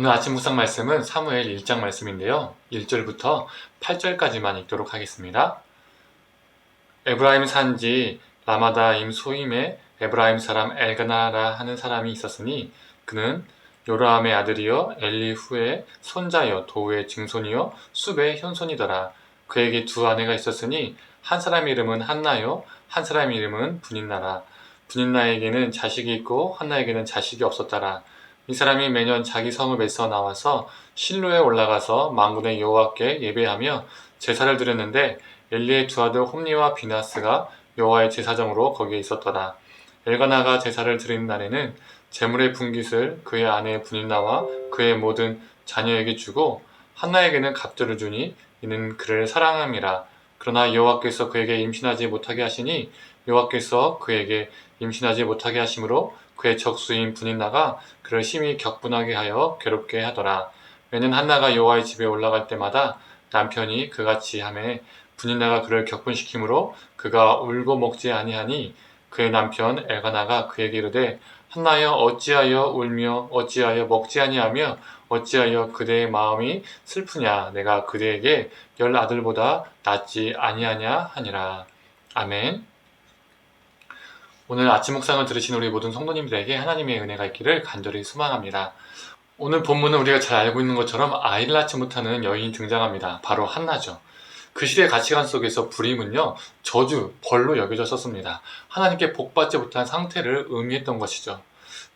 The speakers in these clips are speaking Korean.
오늘 아침 묵상 말씀은 사무엘 1장 말씀인데요. 1절부터 8절까지만 읽도록 하겠습니다. 에브라임 산지 라마다임 소임에 에브라임 사람 엘가나라 하는 사람이 있었으니 그는 요라함의 아들이요 엘리후의 손자여 도의 증손이요 숲의 현손이더라. 그에게 두 아내가 있었으니 한 사람의 이름은 한나요 한 사람의 이름은 분인나라. 분인나에게는 자식이 있고 한나에게는 자식이 없었더라. 이 사람이 매년 자기 성읍에서 나와서 실로에 올라가서 만군의 여호와께 예배하며 제사를 드렸는데 엘리의 두 아들 홈니와 비나스가 여호와의 제사장으로 거기에 있었더라. 엘가나가 제사를 드리는 날에는 제물의 분깃을 그의 아내 분인나와 그의 모든 자녀에게 주고 한나에게는 갑절을 주니 이는 그를 사랑함이라. 그러나 여호와께서 그에게 임신하지 못하게 하시니 여호와께서 그에게 임신하지 못하게 하심으로 그의 적수인 분인나가 그를 심히 격분하게 하여 괴롭게 하더라. 매년 한나가 여호와의 집에 올라갈 때마다 남편이 그같이 하매 분인나가 그를 격분시키므로 그가 울고 먹지 아니하니 그의 남편 엘가나가 그에게 이르되 한나여 어찌하여 울며 어찌하여 먹지 아니하며 어찌하여 그대의 마음이 슬프냐. 내가 그대에게 10 아들보다 낫지 아니하냐 하니라. 아멘. 오늘 아침 묵상을 들으신 우리 모든 성도님들에게 하나님의 은혜가 있기를 간절히 소망합니다. 오늘 본문은 우리가 잘 알고 있는 것처럼 아이를 낳지 못하는 여인이 등장합니다. 바로 한나죠. 그 시대의 가치관 속에서 불임은요, 저주, 벌로 여겨졌었습니다. 하나님께 복받지 못한 상태를 의미했던 것이죠.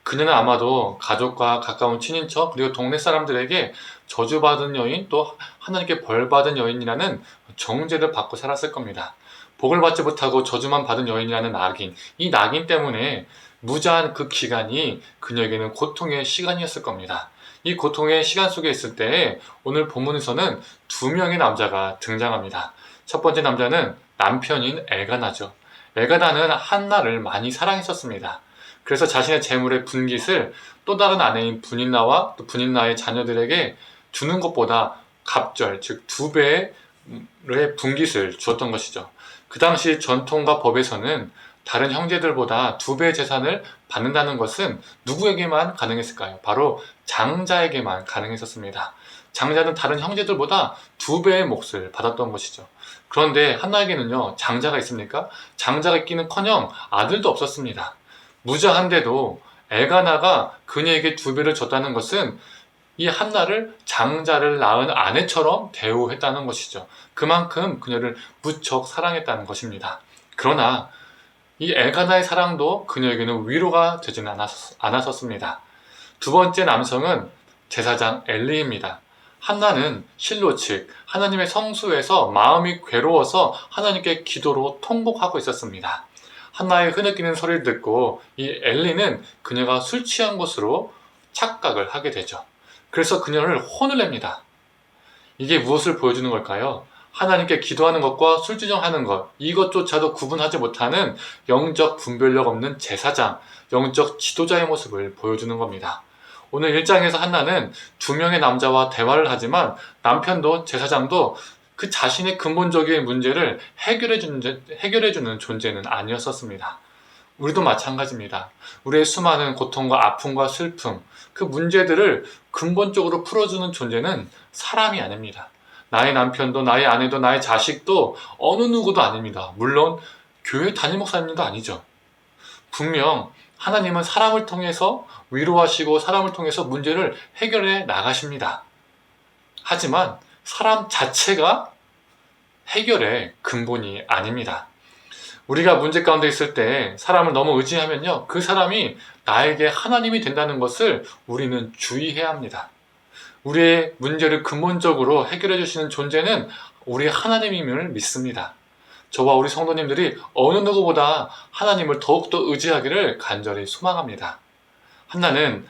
그녀는 아마도 가족과 가까운 친인척 그리고 동네 사람들에게 저주받은 여인 또 하나님께 벌받은 여인이라는 정죄를 받고 살았을 겁니다. 복을 받지 못하고 저주만 받은 여인이라는 낙인, 이 낙인 때문에 무자한 그 기간이 그녀에게는 고통의 시간이었을 겁니다. 이 고통의 시간 속에 있을 때 오늘 본문에서는 2명의 남자가 등장합니다. 첫 번째 남자는 남편인 엘가나죠. 엘가나는 한나를 많이 사랑했었습니다. 그래서 자신의 재물의 분깃을 또 다른 아내인 분인나와 또 분인나의 자녀들에게 주는 것보다 갑절, 즉 2배의 분깃을 주었던 것이죠. 그 당시 전통과 법에서는 다른 형제들보다 2배의 재산을 받는다는 것은 누구에게만 가능했을까요? 바로 장자에게만 가능했었습니다. 장자는 다른 형제들보다 2배의 몫을 받았던 것이죠. 그런데 한나에게는요, 장자가 있습니까? 장자가 있기는커녕 아들도 없었습니다. 무자한데도 엘가나가 그녀에게 2배를 줬다는 것은 이 한나를 장자를 낳은 아내처럼 대우했다는 것이죠. 그만큼 그녀를 무척 사랑했다는 것입니다. 그러나 이 엘가나의 사랑도 그녀에게는 위로가 되지는 않았었습니다. 두 번째 남성은 제사장 엘리입니다. 한나는 실로 즉 하나님의 성수에서 마음이 괴로워서 하나님께 기도로 통곡하고 있었습니다. 한나의 흐느끼는 소리를 듣고 이 엘리는 그녀가 술 취한 것으로 착각을 하게 되죠. 그래서 그녀를 혼을 냅니다. 이게 무엇을 보여주는 걸까요? 하나님께 기도하는 것과 술주정하는 것, 이것조차도 구분하지 못하는 영적 분별력 없는 제사장, 영적 지도자의 모습을 보여주는 겁니다. 오늘 1장에서 한나는 2명의 남자와 대화를 하지만 남편도 제사장도 그 자신의 근본적인 문제를 해결해주는 존재는 아니었었습니다. 우리도 마찬가지입니다. 우리의 수많은 고통과 아픔과 슬픔, 그 문제들을 근본적으로 풀어주는 존재는 사람이 아닙니다. 나의 남편도 나의 아내도 나의 자식도 어느 누구도 아닙니다. 물론 교회 담임 목사님도 아니죠. 분명 하나님은 사람을 통해서 위로하시고 사람을 통해서 문제를 해결해 나가십니다. 하지만 사람 자체가 해결의 근본이 아닙니다. 우리가 문제 가운데 있을 때 사람을 너무 의지하면요, 그 사람이 나에게 하나님이 된다는 것을 우리는 주의해야 합니다. 우리의 문제를 근본적으로 해결해 주시는 존재는 우리 하나님임을 믿습니다. 저와 우리 성도님들이 어느 누구보다 하나님을 더욱더 의지하기를 간절히 소망합니다. 한나는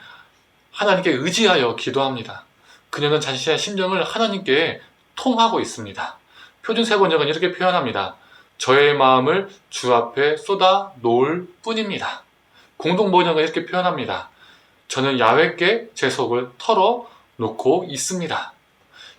하나님께 의지하여 기도합니다. 그녀는 자신의 심정을 하나님께 통하고 있습니다. 표준 세번역은 이렇게 표현합니다. 저의 마음을 주 앞에 쏟아 놓을 뿐입니다. 공동번역은 이렇게 표현합니다. 저는 야훼께 제 속을 털어 놓고 있습니다.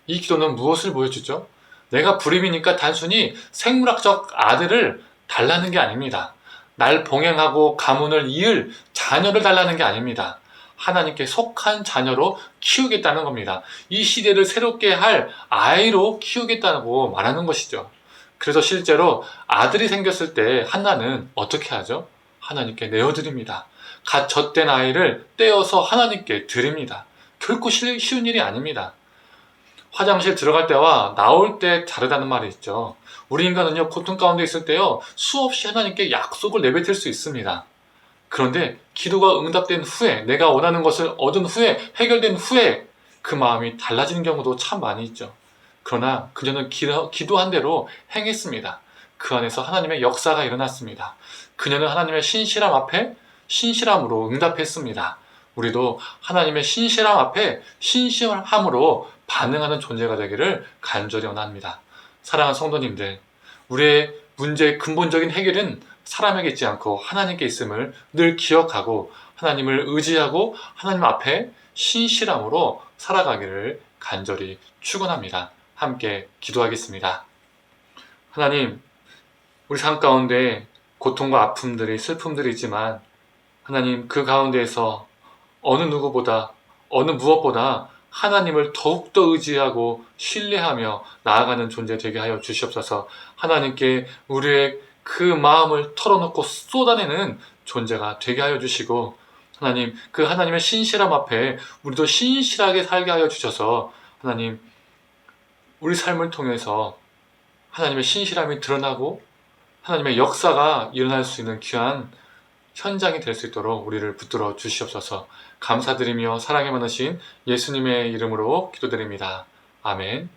이 기도는 무엇을 보여주죠? 내가 불임이니까 단순히 생물학적 아들을 달라는 게 아닙니다. 날 봉행하고 가문을 이을 자녀를 달라는 게 아닙니다. 하나님께 속한 자녀로 키우겠다는 겁니다. 이 시대를 새롭게 할 아이로 키우겠다고 말하는 것이죠. 그래서 실제로 아들이 생겼을 때 한나는 어떻게 하죠? 하나님께 내어드립니다. 갓 젖된 아이를 떼어서 하나님께 드립니다. 결코 쉬운 일이 아닙니다. 화장실 들어갈 때와 나올 때 다르다는 말이 있죠. 우리 인간은요, 고통 가운데 있을 때요, 수없이 하나님께 약속을 내뱉을 수 있습니다. 그런데 기도가 응답된 후에, 내가 원하는 것을 얻은 후에, 해결된 후에 그 마음이 달라지는 경우도 참 많이 있죠. 그러나 그녀는 기도한 대로 행했습니다. 그 안에서 하나님의 역사가 일어났습니다. 그녀는 하나님의 신실함 앞에 신실함으로 응답했습니다. 우리도 하나님의 신실함 앞에 신실함으로 반응하는 존재가 되기를 간절히 원합니다. 사랑하는 성도님들, 우리의 문제의 근본적인 해결은 사람에게 있지 않고 하나님께 있음을 늘 기억하고 하나님을 의지하고 하나님 앞에 신실함으로 살아가기를 간절히 축원합니다. 함께 기도하겠습니다. 하나님, 우리 삶 가운데 고통과 아픔들이, 슬픔들이 있지만 하나님, 그 가운데에서 어느 누구보다, 어느 무엇보다 하나님을 더욱더 의지하고 신뢰하며 나아가는 존재 되게 하여 주시옵소서. 하나님께 우리의 그 마음을 털어놓고 쏟아내는 존재가 되게 하여 주시고, 하나님, 그 하나님의 신실함 앞에 우리도 신실하게 살게 하여 주셔서 하나님, 우리 삶을 통해서 하나님의 신실함이 드러나고 하나님의 역사가 일어날 수 있는 귀한 현장이 될 수 있도록 우리를 붙들어 주시옵소서. 감사드리며 사랑이 많으신 예수님의 이름으로 기도드립니다. 아멘.